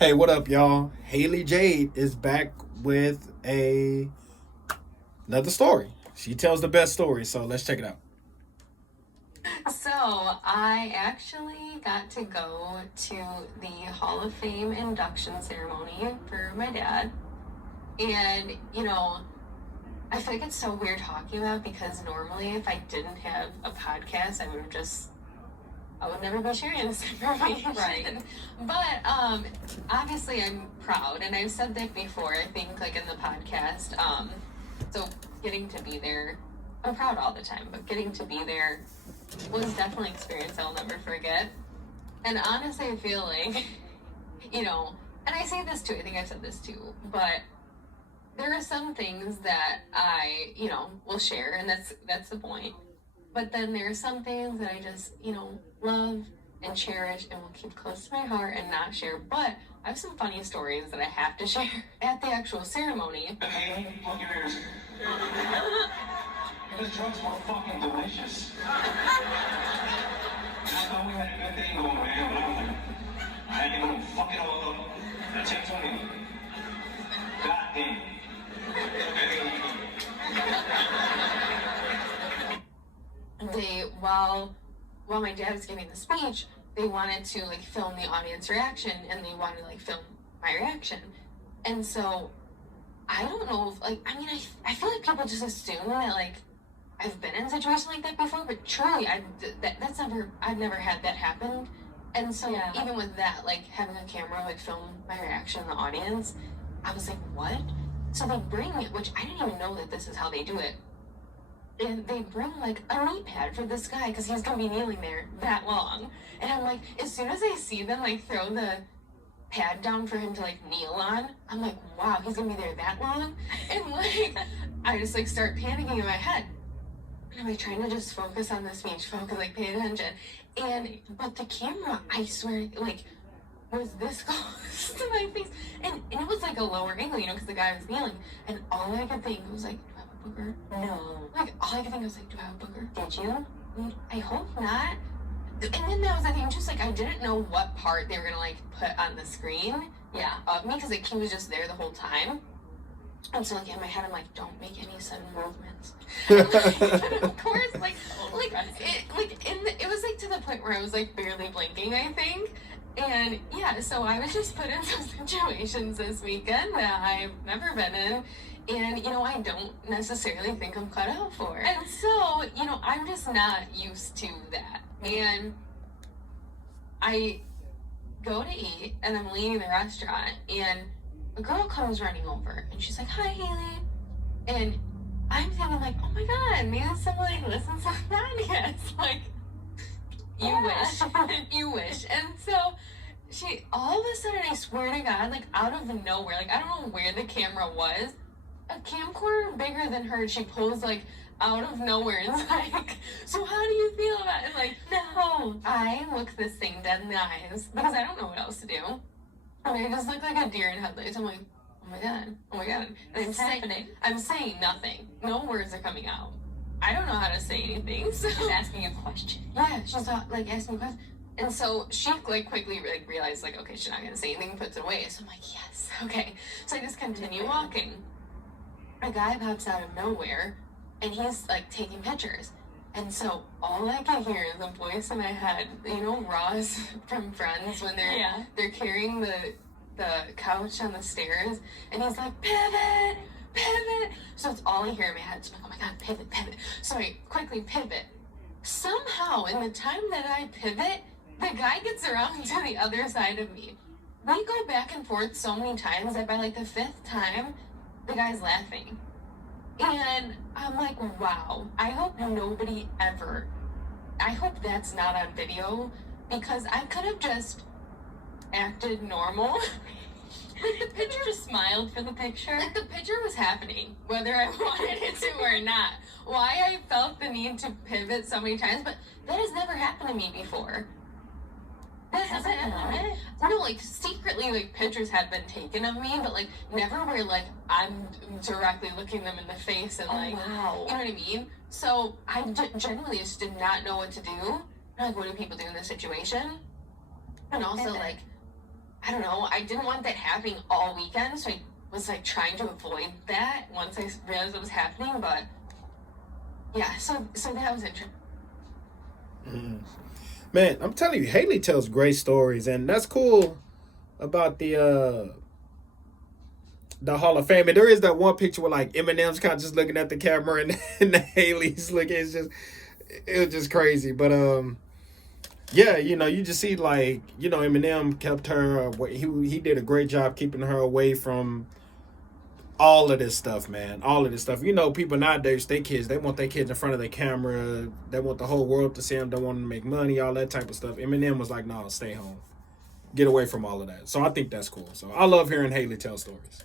Hey, what up, y'all? Hailie Jade is back with another story. She tells the best story, so let's check it out. So, I actually got to go to the Hall of Fame induction ceremony for my dad. And, I feel like it's so weird talking about because normally if I didn't have a podcast, I would never be sharing this information. Right. But obviously I'm proud, and I've said that before, I think, like in the podcast. So getting to be there, I'm proud all the time, but getting to be there was definitely an experience I'll never forget. And honestly, I feel like, and I say this too, I think I've said this too, but there are some things that I, will share, and that's the point. But then there are some things that I just, love and cherish and will keep close to my heart and not share. But I have some funny stories that I have to share at the actual ceremony. This drugs were fucking delicious. I thought we had a good thing going, man, but I ain't gonna fuck it all up. I checked on you. God damn. While my dad was giving the speech, they wanted to like film the audience reaction, and they wanted to like film my reaction. And so I don't know if I feel like people just assume that like I've been in a situation like that before, but truly I've nenever had that happen. And so even with that, like having a camera like film my reaction in the audience, I was like, what? So they bring it, which I didn't even know that this is how they do it. And they bring like a knee pad for this guy because he's gonna be kneeling there that long. And I'm like, as soon as I see them like throw the pad down for him to like kneel on, I'm like, wow, he's gonna be there that long. And like I just like start panicking in my head. And I'm like trying to just focus on the speech, like pay attention. But the camera, I swear, like was this close to my face. And it was like a lower angle, because the guy was kneeling. And all I could think was like, booger? No. Like, all I could think was like, do I have a booger? Did you? I hope not. And then that was the thing, just like, I didn't know what part they were gonna like put on the screen of me, because like he was just there the whole time. And so like in my head, I'm like, don't make any sudden movements. And of course, it was like to the point where I was like barely blinking, I think. And so I was just put in some situations this weekend that I've never been in. And, I don't necessarily think I'm cut out for. And so, I'm just not used to that. And I go to eat, and I'm leaving the restaurant, and a girl comes running over, and she's like, hi, Hailie. And I'm thinking, like, oh my God, maybe somebody listens to the podcast. Like, you wish. You wish. And so she, all of a sudden, I swear to God, like, out of nowhere, like, I don't know where the camera was, a camcorder bigger than her, she pulls like out of nowhere and is like, so how do you feel about it? Like, no. I look this thing dead in the eyes because I don't know what else to do. And I just look like a deer in headlights. I'm like, oh my God, oh my God. And I'm saying nothing. No words are coming out. I don't know how to say anything. So she's asking a question. Yeah, she's like asking a question. And so she like quickly like realized like, okay, she's not gonna say anything, puts it away. So I'm like, yes, okay. So I just continue walking. A guy pops out of nowhere, and he's like taking pictures. And so all I can hear is the voice in my head. Ross from Friends when they're carrying the couch on the stairs, and he's like, pivot, pivot. So it's all I hear in my head. So I'm like, oh my God, pivot, pivot. So I quickly pivot. Somehow, in the time that I pivot, the guy gets around to the other side of me. We go back and forth so many times that by like the fifth time, the guy's laughing. And I'm like, wow, I hope that's not on video, because I could have just acted normal. Like the picture just smiled for the picture. Like the picture was happening, whether I wanted it to or not. Why I felt the need to pivot so many times, but that has never happened to me before. That hasn't happened. No, like secretly, like pictures have been taken of me, but like never where like I'm directly looking them in the face and like, wow. You know what I mean? So I genuinely just did not know what to do. Like, what do people do in this situation? And also like, I don't know, I didn't want that happening all weekend, so I was like trying to avoid that once I realized it was happening. But yeah, so that was interesting. Man, I'm telling you, Hailie tells great stories, and that's cool about the Hall of Fame. And there is that one picture where like Eminem's kind of just looking at the camera and the Hailie's looking. It was just crazy. But yeah, you know, you just see like, you know, Eminem kept her away. He did a great job keeping her away from all of this stuff, man. All of this stuff. You know, people nowadays, they want their kids in front of their camera. They want the whole world to see them. They want them to make money, all that type of stuff. Eminem was like, no, stay home. Get away from all of that. So I think that's cool. So I love hearing Hailie tell stories.